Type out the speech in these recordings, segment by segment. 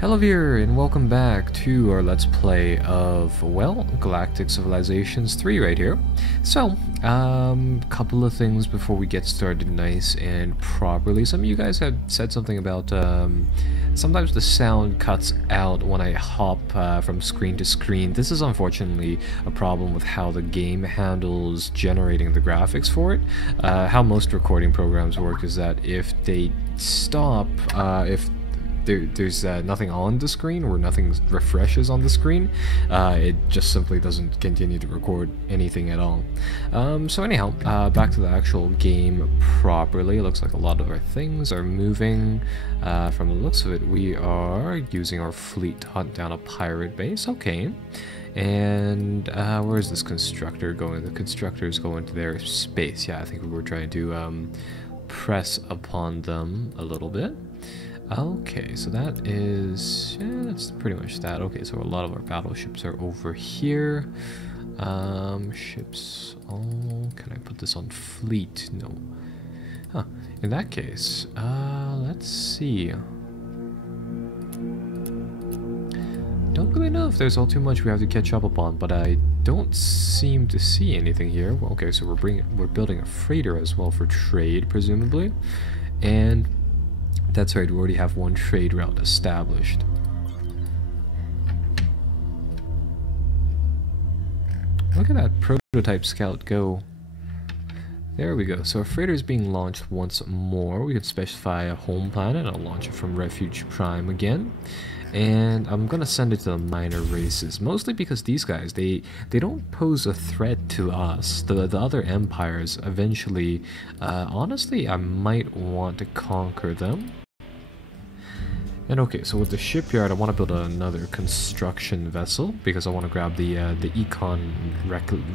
Hello here, and welcome back to our Let's Play of, well, Galactic Civilizations 3 right here. So, couple of things before we get started nice and properly. Some of you guys have said something about, sometimes the sound cuts out when I hop from screen to screen. This is unfortunately a problem with how the game handles generating the graphics for it. How most recording programs work is that if they stop, if there's nothing on the screen or nothing refreshes on the screen, it just simply doesn't continue to record anything at all. So anyhow, back to the actual game properly. It looks like a lot of our things are moving. From the looks of it, we are using our fleet to hunt down a pirate base. Okay. And where is this constructor going? The constructor is going to their space. Yeah, I think we were trying to press upon them a little bit. Okay, so that is, yeah, that's pretty much that. Okay, so a lot of our battleships are over here. Ships, oh, can I put this on fleet? No. Huh, in that case, let's see. Don't really know if there's all too much we have to catch up upon, but I don't seem to see anything here. Well, okay, so we're building a freighter as well for trade, presumably. And that's right, we already have one trade route established. Look at that prototype scout go. There we go. So our freighter is being launched once more. We can specify a home planet. I'll launch it from Refuge Prime again. And I'm gonna send it to the minor races, mostly because these guys, they don't pose a threat to us. The other empires eventually, honestly, I might want to conquer them. And okay, so with the shipyard, I want to build another construction vessel because I want to grab the Econ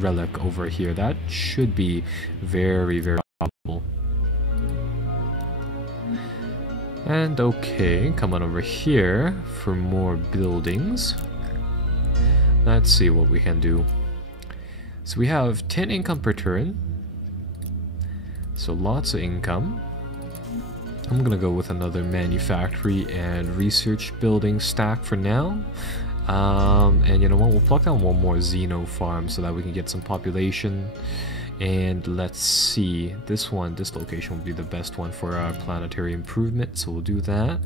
relic over here. That should be very, very probable. And okay, come on over here for more buildings. Let's see what we can do. So we have 10 income per turn. So lots of income. I'm gonna go with another manufactory and research building stack for now. And you know what, we'll pluck down one more Xeno farm so that we can get some population. And let's see, this location will be the best one for our planetary improvement, so we'll do that.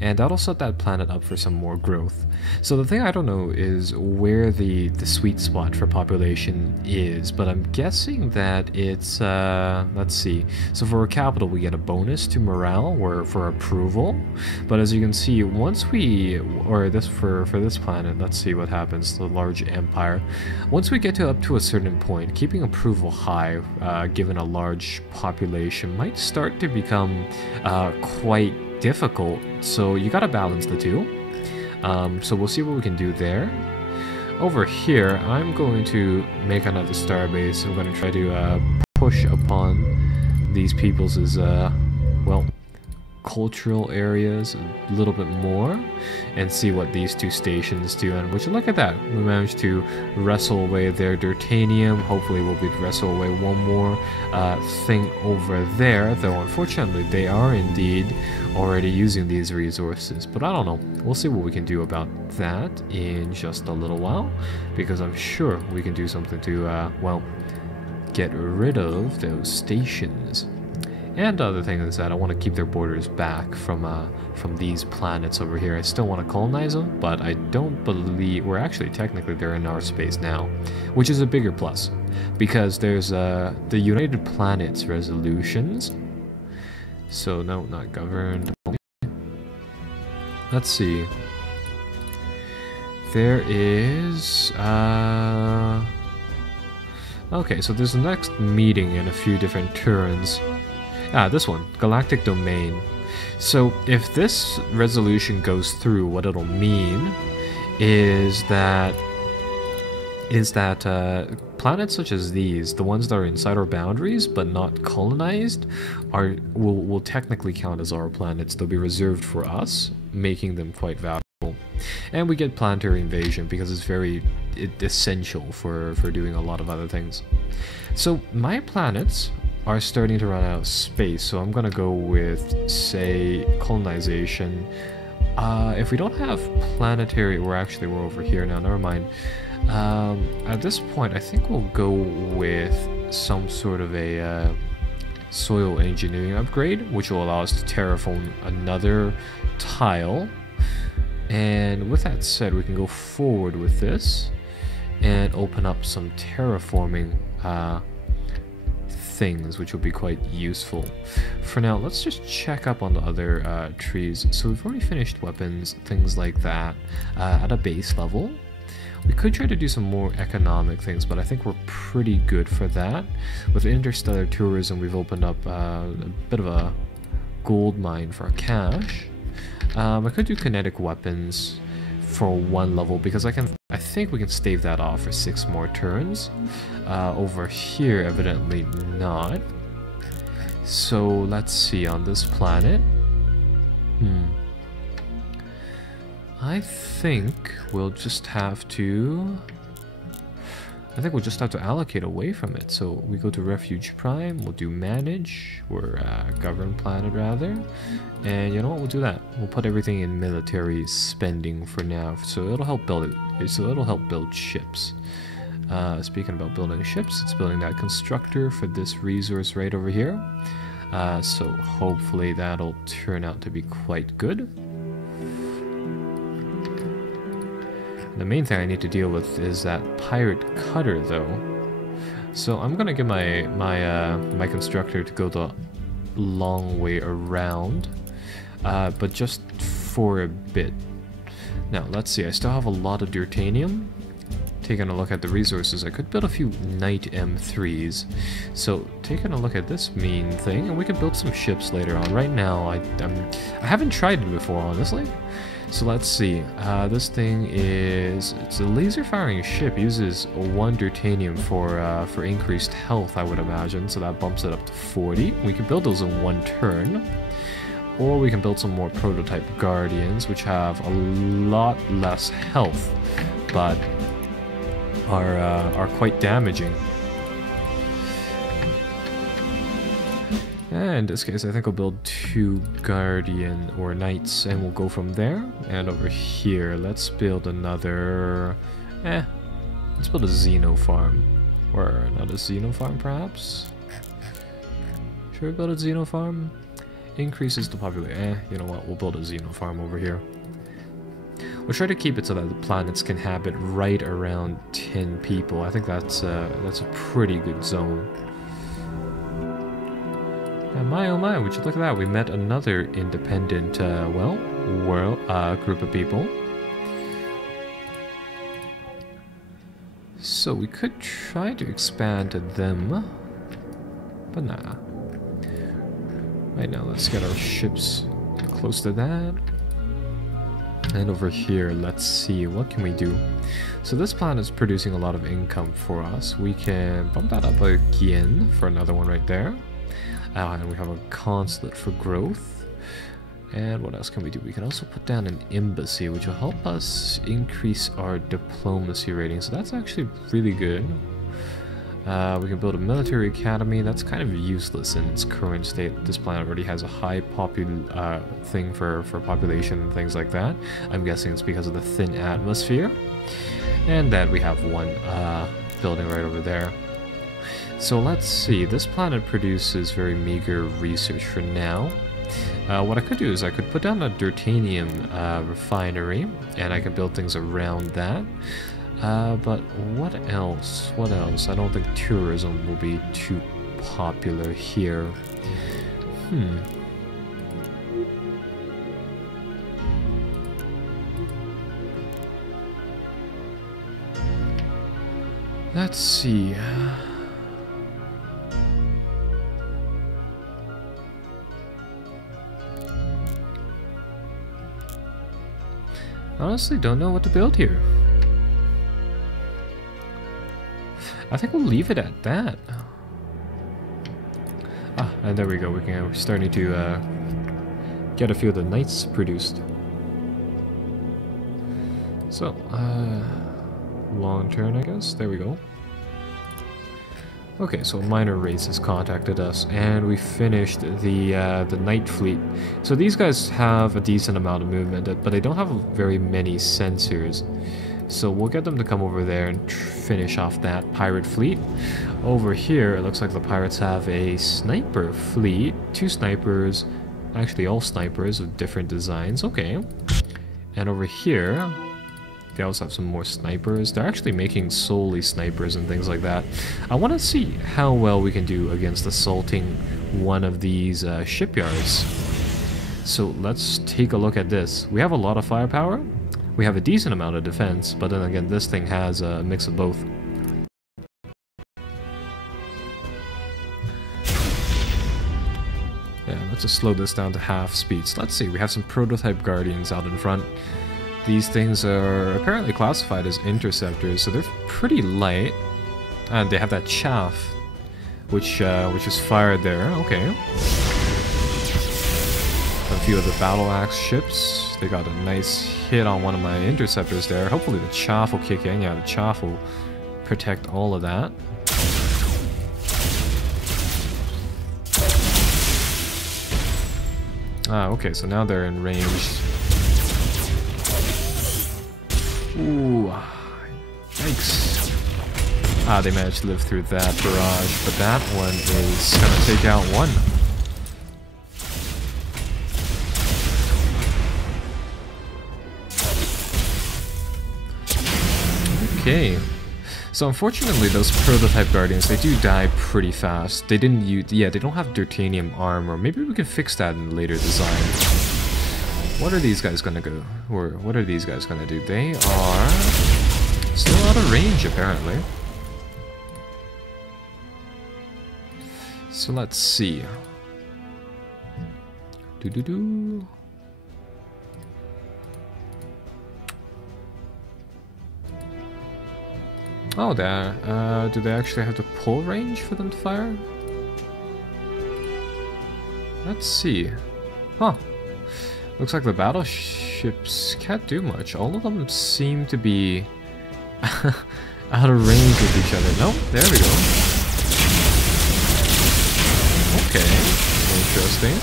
And that'll set that planet up for some more growth. So the thing I don't know is where the sweet spot for population is, but I'm guessing that it's, let's see. So for our capital, we get a bonus to morale or for approval. But as you can see, once we, or this for this planet, let's see what happens, the large empire. Once we get to up to a certain point, keeping approval high, given a large population, might start to become quite difficult, so you gotta balance the two. So we'll see what we can do there. Over here, I'm going to make another starbase. I'm going to try to push upon these people's well, cultural areas a little bit more and see what these two stations do. And would you look at that, we managed to wrestle away their Dirtanium. Hopefully we'll be able to wrestle away one more thing over there, though unfortunately they are indeed already using these resources, but I don't know. We'll see what we can do about that in just a little while, because I'm sure we can do something to well, get rid of those stations. And the other thing is that I want to keep their borders back from these planets over here. I still want to colonize them, but I don't believe we're actually technically they're in our space now, which is a bigger plus because there's the United Planets resolutions. So no, not governed. Let's see. There is okay, so there's the next meeting in a few different turns. Ah, this one, Galactic Domain. So if this resolution goes through, what it'll mean is that planets such as these, the ones that are inside our boundaries but not colonized, will technically count as our planets. They'll be reserved for us, making them quite valuable. And we get planetary invasion because it's very essential for doing a lot of other things. So my planets are starting to run out of space, so I'm gonna go with, say, colonization. If we don't have planetary, we're over here now, never mind. At this point, I think we'll go with some sort of a soil engineering upgrade, which will allow us to terraform another tile. And with that said, we can go forward with this and open up some terraforming things, which will be quite useful. For now, let's just check up on the other trees. So we've already finished weapons, things like that, at a base level. We could try to do some more economic things, but I think we're pretty good for that. With interstellar tourism, we've opened up a bit of a gold mine for cash. I could do kinetic weapons for 1 level, because I think we can stave that off for 6 more turns. Over here, evidently not. So let's see, on this planet. I think we'll just have to... allocate away from it. So we go to Refuge Prime, we'll do Manage, or Govern Planet rather. And you know what, we'll do that. We'll put everything in military spending for now, so it'll help build it. So it'll help build ships. Speaking about building ships, it's building that constructor for this resource right over here. So hopefully that'll turn out to be quite good. The main thing I need to deal with is that pirate cutter, though. So I'm gonna get my constructor to go the long way around, but just for a bit. Now let's see. I still have a lot of deuterium. Taking a look at the resources, I could build a few Knight M3s. So taking a look at this mean thing, and we could build some ships later on. Right now, I haven't tried it before, honestly. So let's see, this thing it's a laser firing ship, uses 1 deuterium for increased health, I would imagine, so that bumps it up to 40. We can build those in 1 turn, or we can build some more prototype guardians, which have a lot less health, but are quite damaging. And in this case, I think I'll build 2 Guardian or Knights, and we'll go from there. And over here, let's build another... let's build a Xeno farm. Or not a Xeno farm, perhaps? Should we build a Xeno farm? Increases the population. You know what? We'll build a Xeno farm over here. We'll try to keep it so that the planets can habit right around 10 people. I think that's a pretty good zone. And my oh my, would you look at that? We met another independent, group of people. So we could try to expand them, but nah. Right now, let's get our ships close to that. And over here, let's see, what can we do? So this planet is producing a lot of income for us. We can bump that up again for another one right there. And we have a consulate for growth. And what else can we do? We can also put down an embassy, which will help us increase our diplomacy rating. So that's actually really good. We can build a military academy. That's kind of useless in its current state. This planet already has a high thing for population and things like that. I'm guessing it's because of the thin atmosphere. And then we have 1 building right over there. So let's see, this planet produces very meager research for now. What I could do is I could put down a deuterium refinery, and I could build things around that. But what else? What else? I don't think tourism will be too popular here. Let's see. Honestly, don't know what to build here. I think we'll leave it at that. And there we go. We're starting to get a few of the knights produced. So, long turn, I guess. There we go. Okay, so a minor race has contacted us, and we finished the night fleet. So these guys have a decent amount of movement, but they don't have very many sensors. So we'll get them to come over there and finish off that pirate fleet. Over here, it looks like the pirates have a sniper fleet. 2 snipers, actually all snipers of different designs. Okay. And over here, they also have some more snipers. They're actually making solely snipers and things like that. I want to see how well we can do against assaulting one of these shipyards. So let's take a look at this. We have a lot of firepower. We have a decent amount of defense, but then again, this thing has a mix of both. Yeah, let's just slow this down to half speed. So let's see, we have some prototype guardians out in front. These things are apparently classified as interceptors, so they're pretty light. And they have that chaff, which is fired there. Okay. A few of the battle axe ships. They got a nice hit on one of my interceptors there. Hopefully the chaff will kick in. Yeah, the chaff will protect all of that. Ah, okay, so now they're in range. Ooh, yikes. Ah, they managed to live through that barrage, but that one is gonna take out one. Okay, so unfortunately those prototype guardians, they do die pretty fast. They didn't use, yeah, they don't have deuterium armor. Maybe we can fix that in the later design. What are these guys gonna go, or what are these guys gonna do? They are still out of range apparently. So let's see. Doo-doo-doo. Oh, there. Do they actually have the pull range for them to fire? Let's see. Huh. Looks like the battleships can't do much. All of them seem to be out of range with each other. Nope, there we go. Okay, interesting.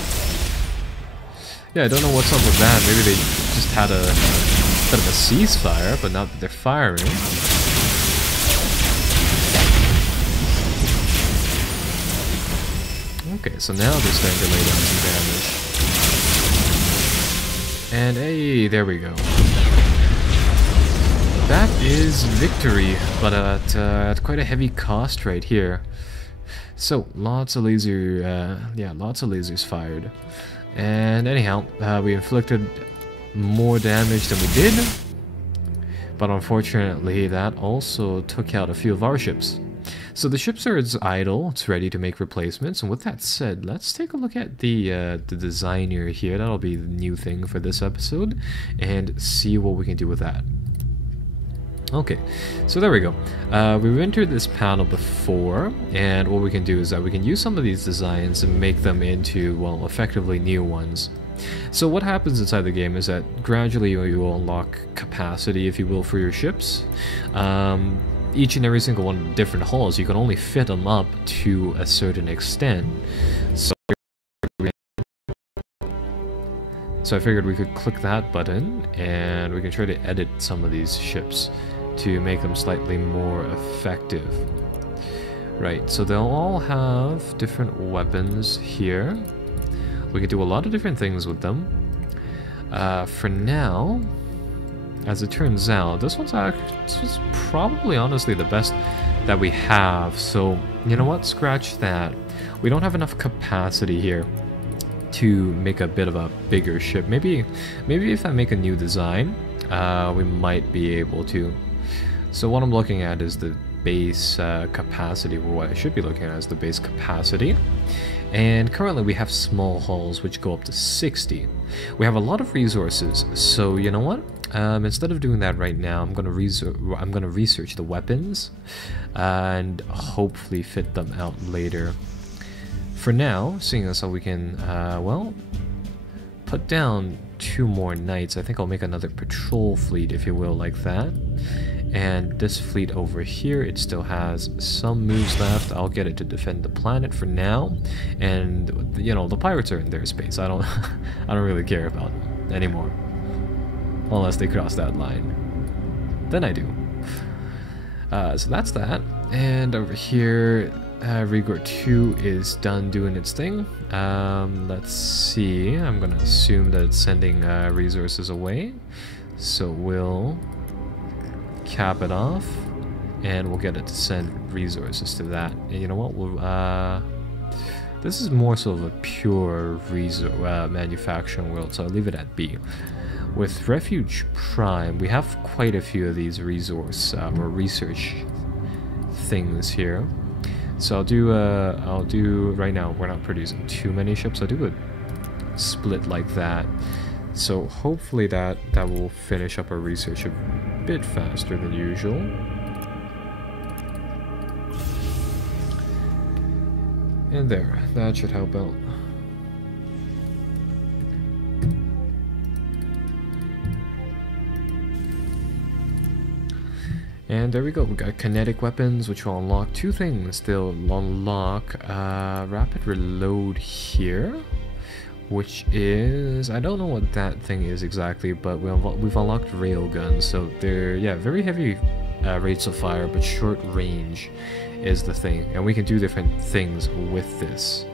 Yeah, I don't know what's up with that. Maybe they just had a bit of a ceasefire, but now that they're firing. Okay, so now they're starting to lay down some damage. And hey, there we go. That is victory, but at quite a heavy cost right here. So, lots of laser, yeah, lots of lasers fired. And anyhow, we inflicted more damage than we did. But unfortunately, that also took out a few of our ships. So the ship is idle, it's ready to make replacements, and with that said, let's take a look at the designer here. That'll be the new thing for this episode, and see what we can do with that. Okay, so there we go. We've entered this panel before, and what we can do is that we can use some of these designs and make them into, well, effectively new ones. So what happens inside the game is that gradually you will unlock capacity, if you will, for your ships. Each and every single one of the different hulls, you can only fit them up to a certain extent. So I figured we could click that button, and we can try to edit some of these ships to make them slightly more effective. Right, so they'll all have different weapons here. We can do a lot of different things with them. For now, as it turns out, this one's probably honestly the best that we have. So, you know what? Scratch that. We don't have enough capacity here to make a bit of a bigger ship. Maybe if I make a new design, we might be able to. So what I'm looking at is the base capacity, or what I should be looking at is the base capacity. And currently we have small hulls which go up to 60. We have a lot of resources, so you know what? Instead of doing that right now, I'm gonna research the weapons and hopefully fit them out later. For now, seeing as how we can, well, put down 2 more knights. I think I'll make another patrol fleet, if you will, like that. And this fleet over here, it still has some moves left. I'll get it to defend the planet for now. And, you know, the pirates are in their space. I don't I don't really care about them anymore. Unless they cross that line. Then I do. So that's that. And over here, Rigor 2 is done doing its thing. Let's see. I'm going to assume that it's sending resources away. So we'll cap it off, and we'll get it to send resources to that. And you know what? We'll, this is more sort of a pure manufacturing world, so I'll leave it at B. With Refuge Prime, we have quite a few of these resource or research things here. So I'll do right now. We're not producing too many ships. I'll do a split like that. So hopefully that will finish up our research a bit faster than usual. And there, that should help out. And there we go, we got kinetic weapons, which will unlock two things. They'll unlock rapid reload here, which is, I don't know what that thing is exactly, but we've unlocked railguns. So they're, yeah, very heavy rates of fire, but short range is the thing. And we can do different things with this.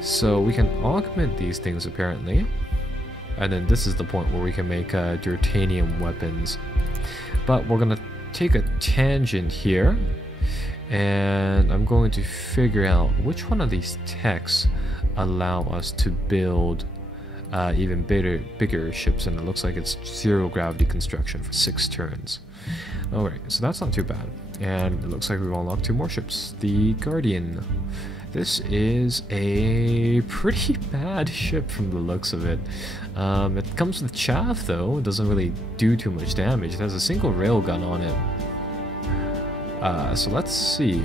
So we can augment these things apparently. And then this is the point where we can make deuterium weapons. But we're gonna take a tangent here, and I'm going to figure out which one of these techs allow us to build even bigger ships, and it looks like it's zero gravity construction for 6 turns. Alright, so that's not too bad, and it looks like we've unlocked 2 more ships. The Guardian. This is a pretty bad ship from the looks of it. It comes with chaff though, it doesn't really do too much damage. It has a single railgun on it. So let's see.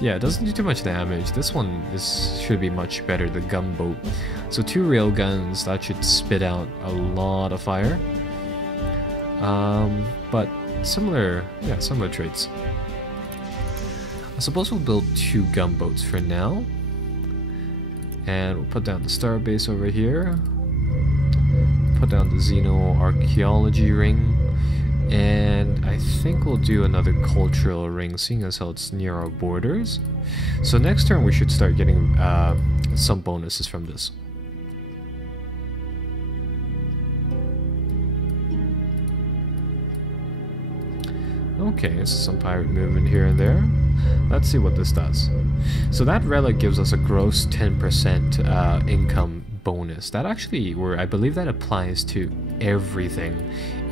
Yeah, it doesn't do too much damage. This one should be much better, the gunboat. So 2 railguns, that should spit out a lot of fire. But similar traits. I suppose we'll build 2 gunboats for now. And we'll put down the starbase over here. Put down the Xeno-archaeology ring. And I think we'll do another cultural ring, seeing as how it's near our borders. So next turn we should start getting some bonuses from this. Okay, so some pirate movement here and there. Let's see what this does. So that relic gives us a gross 10% income bonus. That actually, I believe that applies to everything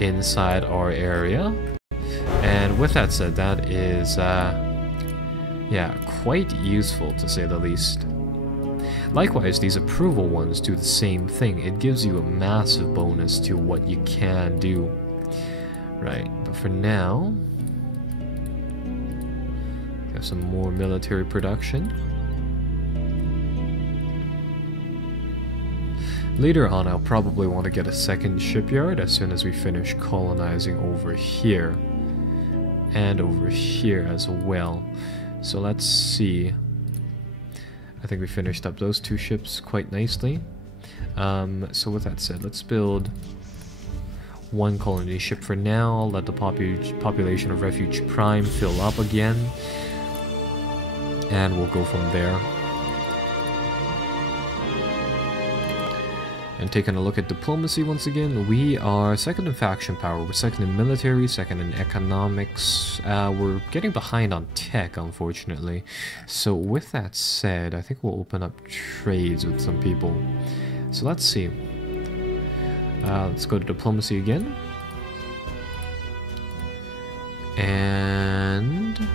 inside our area. And with that said, that is, yeah, quite useful to say the least. Likewise, these approval ones do the same thing. It gives you a massive bonus to what you can do. Right, but for now, some more military production. Later on, I'll probably want to get a second shipyard as soon as we finish colonizing over here. And over here as well. So let's see. I think we finished up those 2 ships quite nicely. So with that said, let's build 1 colony ship for now. Let the population of Refuge Prime fill up again. And we'll go from there. And taking a look at diplomacy once again, we are second in faction power, we're second in military, second in economics. We're getting behind on tech, unfortunately. So with that said, I think we'll open up trades with some people. So let's see. Let's go to diplomacy again. And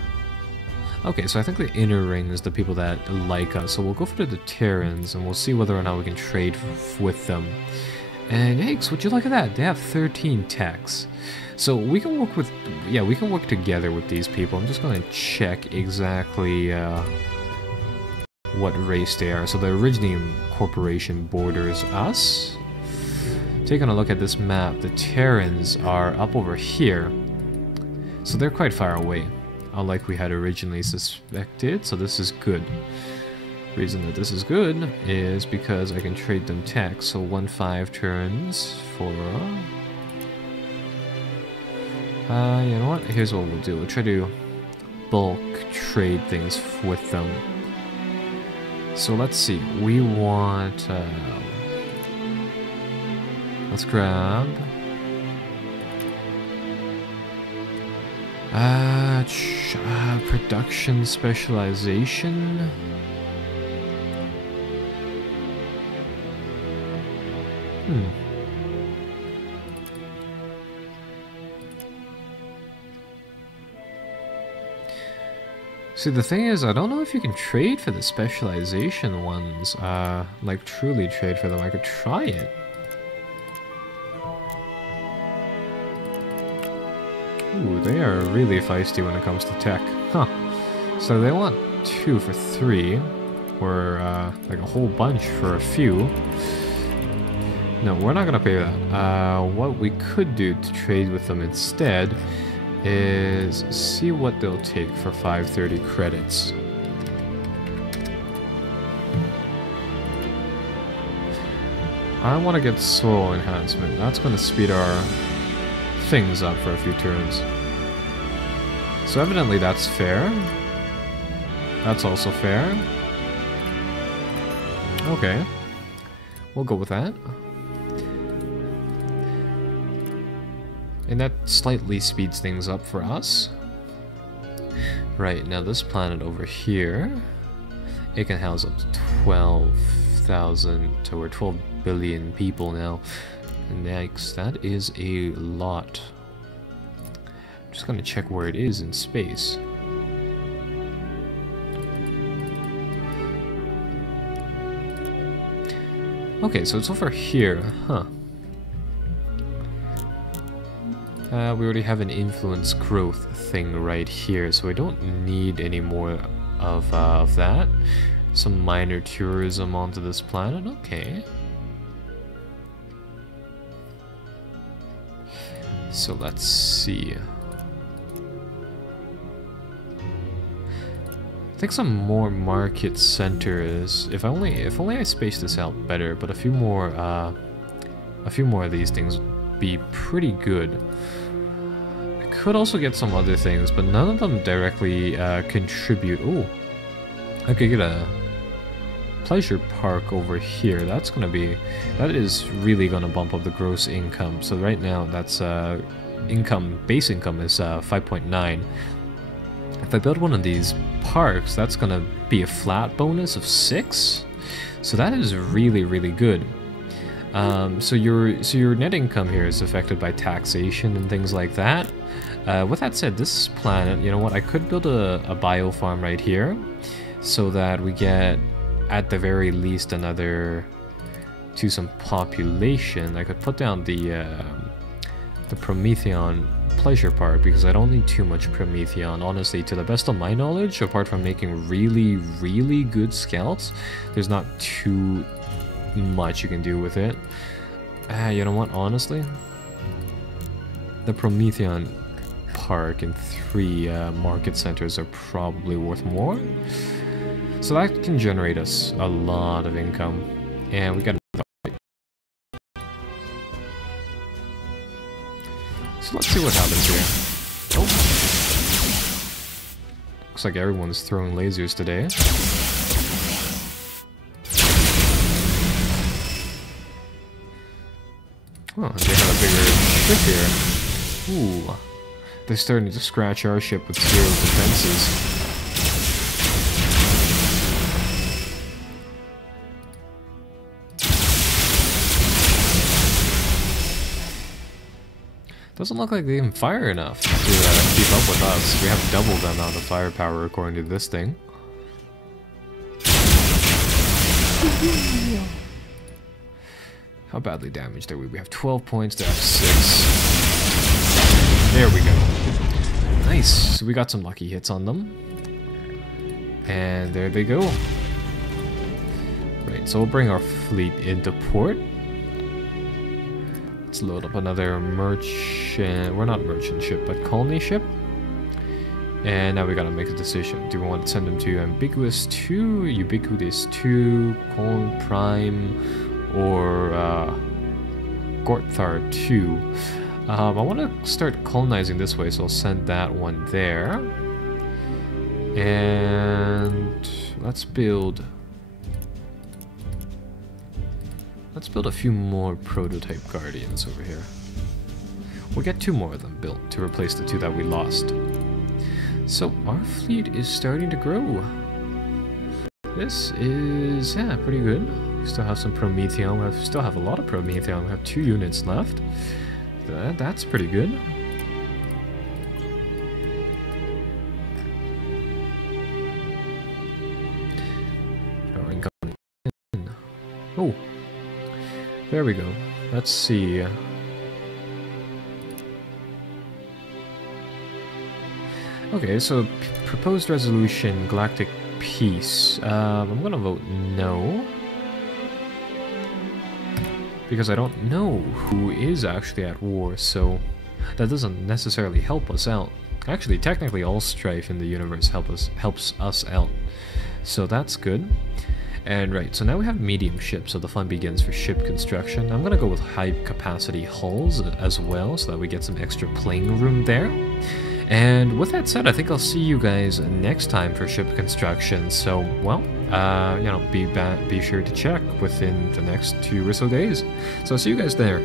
okay, so I think the inner ring is the people that like us, so we'll go for the Terrans, and we'll see whether or not we can trade with them. And yikes, would you look at that? They have 13 techs. So we can work with, yeah, we can work together with these people. I'm just going to check exactly what race they are. So the Originium Corporation borders us. taking a look at this map, the Terrans are up over here. So they're quite far away, unlike we had originally suspected, so this is good. The reason that this is good is because I can trade them tech, so 1-5 turns for... you know what? Here's what we'll do. We'll try to bulk trade things with them. So let's see. We want... let's grab... production specialization... See, the thing is, I don't know if you can trade for the specialization ones, like truly trade for them. I could try it. Ooh, they are really feisty when it comes to tech. Huh. So they want 2 for 3, or like a whole bunch for a few. No, we're not gonna pay that. What we could do to trade with them instead is see what they'll take for 530 credits. I want to get soil enhancement. That's going to speed our things up for a few turns. So evidently that's fair. That's also fair. Okay. We'll go with that. And that slightly speeds things up for us. Right, now this planet over here, it can house up to 12,000 or 12 billion people now. And yikes, that is a lot. I'm just gonna check where it is in space. Okay, so it's over here, huh. We already have an influence growth thing right here, so I don't need any more of that. Some minor tourism onto this planet, okay. So let's see. I think some more market centers. If only I spaced this out better, but a few more of these things would be pretty good. Could also get some other things, but none of them directly contribute. Oh, I could get a pleasure park over here. That is really gonna bump up the gross income. So right now that's base income is 5.9. If I build one of these parks, that's gonna be a flat bonus of 6. So that is really, really good. So your net income here is affected by taxation and things like that. With that said, this planet, you know what, I could build a biofarm right here so that we get, at the very least, another to some population. I could put down the Promethean pleasure park because I don't need too much Promethean. Honestly, to the best of my knowledge, apart from making really, really good scouts, there's not too much you can do with it. You know what, honestly? The Promethean park and 3 market centers are probably worth more. So that can generate us a lot of income. And we got another. So let's see what happens here. Oh. Looks like everyone's throwing lasers today. Oh, they have a bigger ship here. Ooh. They're starting to scratch our ship with 0 defenses. Doesn't look like they can fire enough to keep up with us. We have double the amount of firepower according to this thing. How badly damaged are we? We have 12 points to have 6. There we go. Nice. So we got some lucky hits on them. And there they go. Right, so we'll bring our fleet into port. Let's load up another merchant, well, not merchant ship, but colony ship. And now we gotta make a decision. Do we want to send them to Ambiguous 2, Ubiquitous 2, Colon Prime, or Gorthar 2? I want to start colonizing this way, so I'll send that one there. And let's build a few more prototype Guardians over here. We'll get 2 more of them built to replace the 2 that we lost. So our fleet is starting to grow. This is, yeah, pretty good. We still have some Prometheum. We still have a lot of Prometheum. We have 2 units left. That's pretty good. Oh, there we go. Let's see. Okay, so proposed resolution, galactic peace. I'm gonna vote no. Because I don't know who is actually at war, so that doesn't necessarily help us out. Actually, technically all strife in the universe helps us out. So that's good. And right, so now we have medium ships, so the fun begins for ship construction. I'm gonna go with high capacity hulls as well, so that we get some extra playing room there. And with that said, I think I'll see you guys next time for ship construction. So, well, you know, be sure to check within the next 2 or so days. So I'll see you guys there.